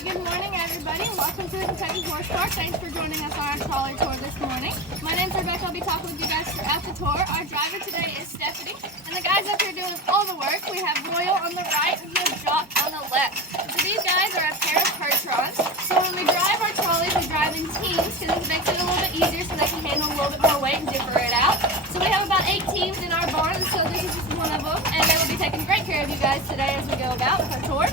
Good morning, everybody. Welcome to the Kentucky Horse Park. Thanks for joining us on our trolley tour this morning. My name's Rebecca. I'll be talking with you guys throughout the tour. Our driver today is Stephanie, and the guys up here doing all the work. We have Royal on the right and the Jock on the left. So these guys are a pair of Percherons. So when we drive our trolleys, we drive in teams because it makes it a little bit easier so they can handle a little bit more weight and differ it out. So we have about 8 teams in our barn, and so this is just one of them, and they will be taking great care of you guys today as we go about with our tour.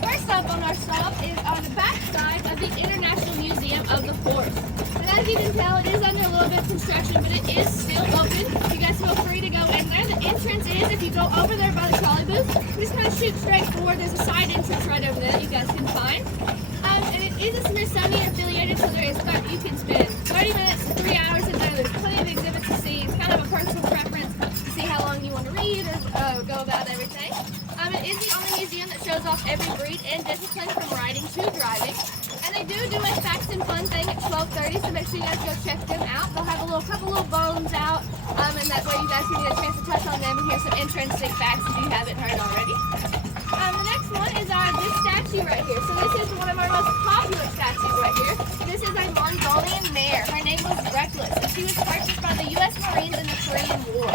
First up on our stop is on the back side of the International Museum of the Horse. And as you can tell, it is under a little bit of construction, but it is still open. You guys feel free to go in there. The entrance is, if you go over there by the trolley booth, you just kind of shoot straight forward. There's a side entrance right over there that you guys can find. And it is a Smithsonian affiliated, so there is you can spend 30 minutes to 3 hours in there. There's plenty of exhibits to see. It's kind of a personal preference to see how long you want to read or go about everything. It is the only museum that shows off every breed and discipline from riding to driving. And they do a facts and fun thing at 12:30, so make sure you guys go check them out. They'll have a couple little bones out, and that way you guys can get a chance to touch on them and hear some interesting facts if you haven't heard already. The next one is this statue right here. So this is one of our most popular statues right here. This is a Mongolian mare. Her name was Reckless, and she was purchased by the U.S. Marines in the Korean War.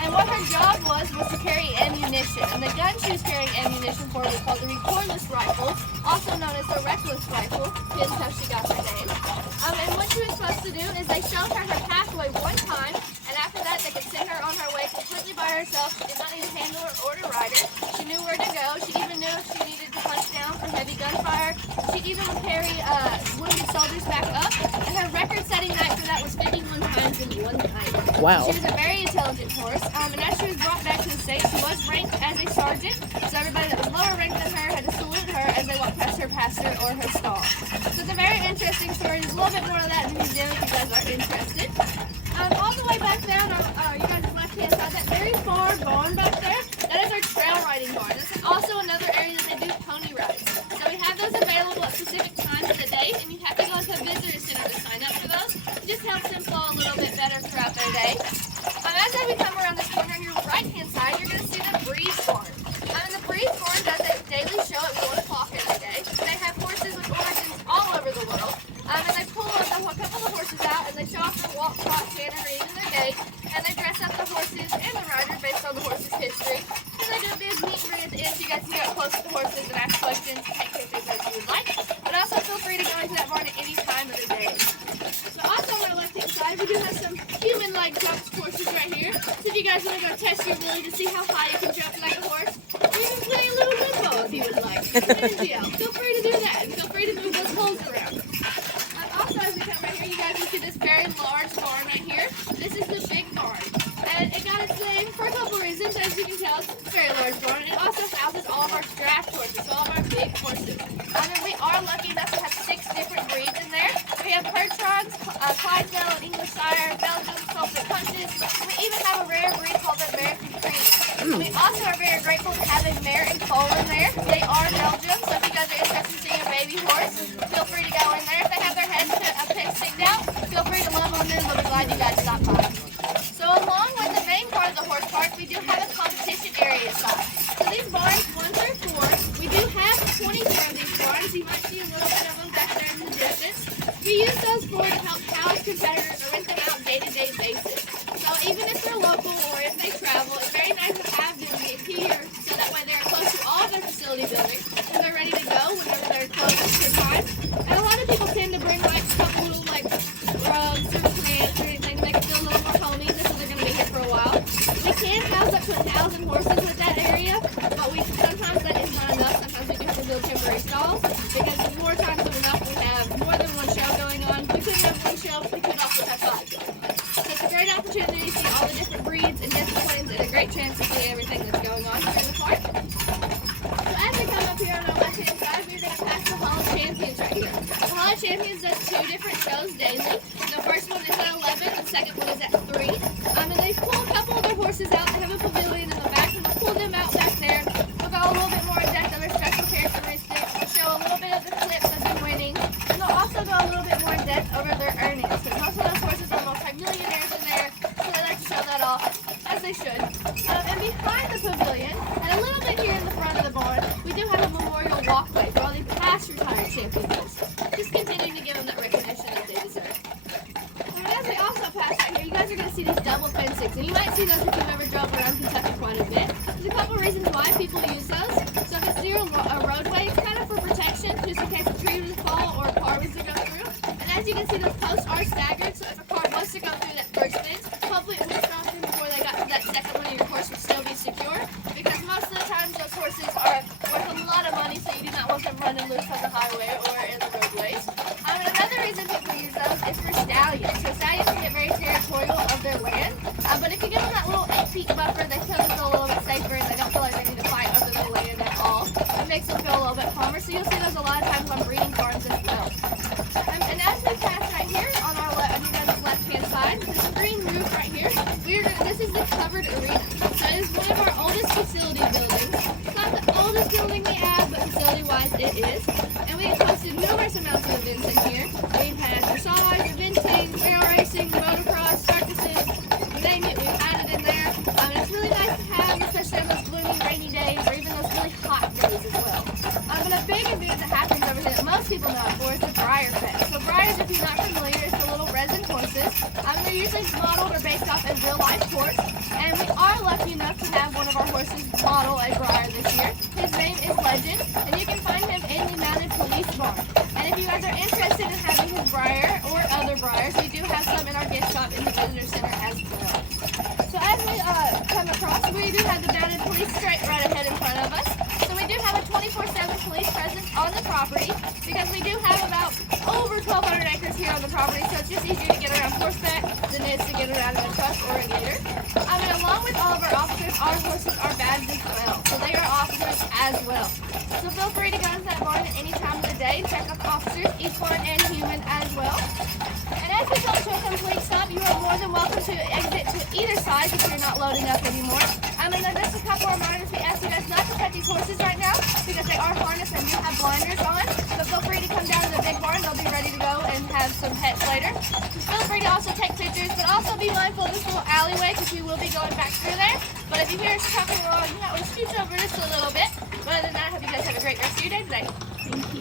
And what her job was to carry ammunition. And the gun she was carrying ammunition for was called the recoilless rifle, also known as the Reckless rifle, hence how she got her name. And what she was supposed to do is they showed her pathway one time, and after that they could send her on her way completely by herself. She did not need a handler or a rider. She knew where to go. She even knew if she needed to punch down for heavy gunfire. She even would carry wounded soldiers back up, and her record-setting night for that was 51 times in one night. Wow. She was a very intelligent horse, and as she was brought back to the state, she was ranked as a sergeant, so everybody that was lower ranked than her had to salute her as they walked past her pasture or her stall. So it's a very interesting story. There's a little bit more of that in the museum if you guys are interested. All the way back down on you guys' left-hand side, that very far barn back there, that is our trail riding barn. This is also another area that they do pony rides. So we have those available at specific times of the day, and you have to go to a visitor center to sign up for those. It just helps them flow a little bit better throughout their day. As we come around this corner on your right-hand side, you're going to see the breeze barn. And the breeze barn does a daily show at 1 o'clock every day. They have horses with origins all over the world. And they pull a couple of horses out, and they show off their walk, trot, canter, or even their gait. And they dress up the horses and the rider based on the horse's history. And they do a big meet and greet at the end so you guys can get up close to the horses and ask questions and take pictures as you would like. But also feel free to go into that barn at any time of the day. So also on our left-hand side, we do have some human-like jump courses right here. So if you guys want to go test your ability to see how high you can jump like a horse, or even play a little limbo if you would like. Feel free to do that, and feel free to move those holes around. Also, as we come right here, you guys can see this very large barn right here. This is the big barn. And it got its name for a couple reasons. As you can tell, it's a very large barn. And it also houses all of our draft horses, so all of our big horses. And we are lucky enough to have 6 different breeds in there. We have Percherons, Clydesdale, and English Shire, Belgian, Salford Punches. We even have a rare breed called the American Cream. We also are very grateful to have a mare and foal in there. They are Belgian, so if you guys are interested in seeing a baby horse, feel free to go in there. If they have their heads sticked out, feel free to love on them. We'll be glad you guys stopped by. So along with the main part of the horse park, we do have a competition area side. So these barns, 1 through 4, we do have 24 of these barns. You might see a little bit of them back there in the distance. We use those to help house competitors or rent them out day-to-day basis. So even if they're local or if they travel, it's very nice to have them get here so that way they're close to all of their facility buildings and they're ready to go whenever they're close to time. And a lot of people tend to bring like a couple little rugs or plants or anything to make it feel a little more homey just so they're going to be here for a while. We can house up to 1,000 horses with that area, but sometimes that is not enough. Sometimes we do have to build temporary stalls because more times than enough we have more than one show going on. We couldn't have one show, but we could also have 5 going on. So it's a great opportunity to see all the different breeds and disciplines and a great chance to see everything that's going on here in the park. So as we come up here on our left-hand side, we're going to pass the Hall of Champions right here. The Hall of Champions does 2 different shows daily. The first one is at 11, and the second one is at 3. And they pull a couple of their horses out. They have a pavilion in the back, and they'll pull them out back there. We'll go a little bit more in depth of their special characteristics. We'll show a little bit of the clips of them winning. And they'll also go a little bit more in depth over their earnings. Because most of those horses are multi-millionaires in there, so they like to show that off, as they should. And behind the pavilion, and a little bit here in the front of the barn, we do have a memorial walkway for all the past last retired champion does. Just continuing to give them that recognition that they deserve. And as we also pass right here, you guys are going to see these double fencings. And you might see those if you've ever drove around Kentucky quite a bit. There's a couple reasons why people use those. So if it's near a roadway, it's kind of for protection, just in case a tree was to fall or a car was to go through. And as you can see, those posts are staggered, so if a car was to go through that first fence, hopefully it would stop them before they got to that second one, and your horse would still be secure. Because most of the times those horses are worth a lot of money, so you do not want them running loose on the highway or in the roadways. And another reason people use those is for stallions. So stallions can get very territorial of their land, but if you give them that little 8 feet buffer, they tend to feel a little bit safer and they don't feel like they need to fight over the land at all. It makes them feel a little bit calmer, so you'll see those a lot of times on breeding farms as well. And as we pass right here on our left-hand side, this green roof right here, this is the covered arena. So it is one of our oldest facility buildings. It's not the oldest building we have, but facility-wise it is. And we have hosted numerous amounts of events in here. We've had dressage, eventing, barrel racing, motocross, circuses, you name it, we've had it in there. And it's really nice to have, especially on those gloomy, rainy days, or even those really hot days as well. And a big event that happens over here that most people know it for is the Briar Fest. So Briars, if you're not familiar, it's the little resin horses. They're usually modeled or based off a real-life horse. And we are lucky enough to have one of our horses model a Briar this year. His name is Legend, and you can find him in the Mounted Police Barn. And if you guys are interested in having his Briar or other Briars, we do have some in our gift shop in the visitor center as well. So as we come across, we do have the Mounted Police straight right ahead in front of us. So we do have a 24/7 police presence on the property because we do have about over 1,200 acres here on the property, so it's just easier to get around horseback than it is to get around in a truck or a gator. And along with all of our officers, our horses are badged as well, so they are officers as well. So feel free to go into that barn at any time of the day and check out the officers, equine and human as well. And as we come to a complete stop, you are more than welcome to exit to either side if you're not loading up anymore. And then just a couple reminders, we ask you guys not to pet these horses right now because they are harnessed and do have blinders on. But feel free to come down to the big barn. They'll be ready to go and have some pets later. Feel free to also take pictures, but also be mindful of this little alleyway because we will be going back through there. But if you hear us coming along, you might want to scooch over just a little bit. But other than that, I hope you guys have a great rest of your day today. Thank you.